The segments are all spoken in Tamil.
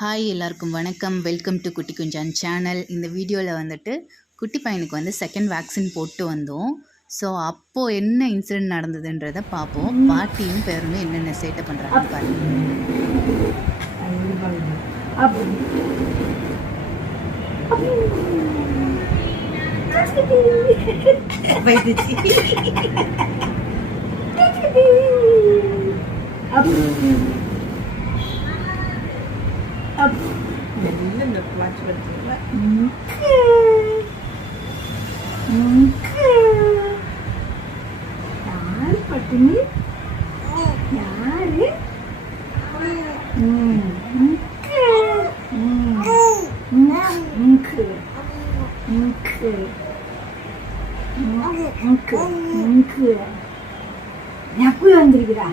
ஹாய் எல்லாருக்கும் வணக்கம். வெல்கம் டு குட்டி குஞ்சான் சேனல். இந்த வீடியோவில் வந்துட்டு குட்டி பையனுக்கு வந்து செகண்ட் வேக்சின் போட்டு வந்தோம். ஸோ அப்போது என்ன இன்சிடென்ட் நடந்ததுன்றதை பார்ப்போம். பாட்டியும் பேரனும் என்னென்ன சேட்டை பண்ணுறாங்கன்னு பாருங்க. இந்த பிளாட் பண்ணுறீங்களா யார் பட்டினி யாரு எப்படி வந்திருக்கிறா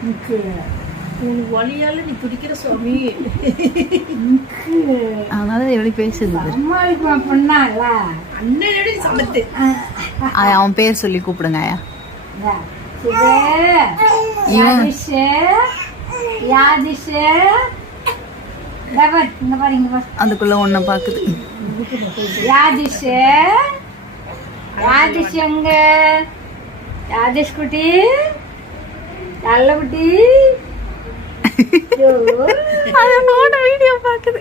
உனக்கு வழியால நீ பிடிக்கிற சுவாமி அதனால எப்படி பேசுது பண்ணால அண்ணனோட சமத்து அவன் பேர் சொல்லி கூப்பிடுங்க. அதுக்குள்ள ஒன்ன பாக்குது. யாதிஷ் எங்க யாதிஷ் குட்டி நல்ல குட்டி வீடியோ பாக்குது.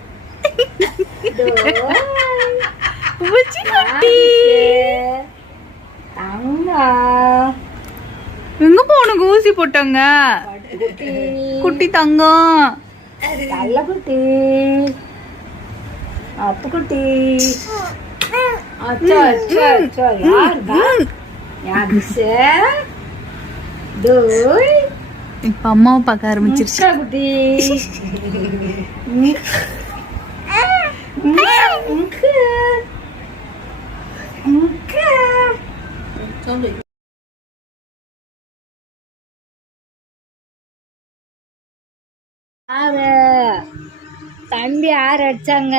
எங்க போனுக்கு ஊசி போட்டாங்க குட்டி தங்கம் நல்ல குட்டி அப்பு குட்டி. இப்ப அம்மாவை பார்க்க ஆரம்பிச்சிருச்சு குட்டி. தம்பி யார் அடிச்சாங்க?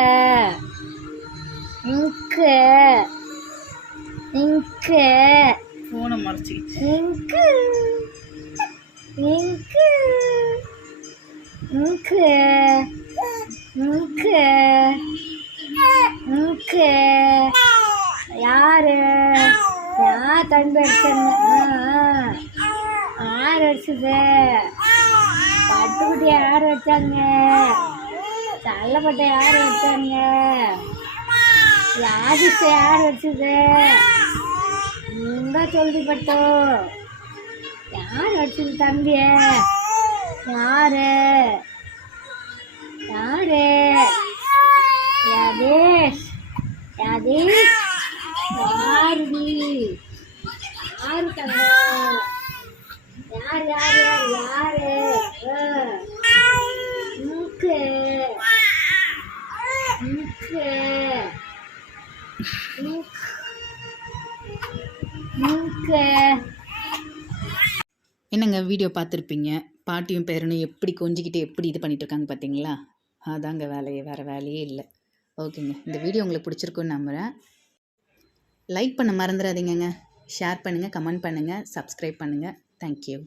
போன மறைச்சி யாரு யார் தம்பி அடிச்சாங்க? யார் அடிச்சது? பட்டுக்குட்டி யார் அடிச்சாங்க? சல்லப்பட்டை யார் அடிச்சாங்க? யாதிஷ யார் அடிச்சது? நீங்க சொல்லிப்பட்டோ யார் அடிச்சது தம்பிய? யாரு யாரு? யாதேஷ் யாதேஷ் யாரு நீ? யாரு தங்க? யார் யார் யார் யாரு? என்னங்க வீடியோ பார்த்துருப்பீங்க. பாட்டியும் பேரனும் எப்படி கொஞ்சிக்கிட்டு எப்படி இது பண்ணிட்டு இருக்காங்க பார்த்தீங்களா? அதாங்க வேலையே, வேறு வேலையே இல்லை. ஓகேங்க, இந்த வீடியோ உங்களுக்கு பிடிச்சிருக்குன்னு நம்புகிறேன். லைக் பண்ண மறந்துடாதீங்கங்க. ஷேர் பண்ணுங்கள், கமெண்ட் பண்ணுங்கள், சப்ஸ்கிரைப் பண்ணுங்கள். தேங்க்யூ.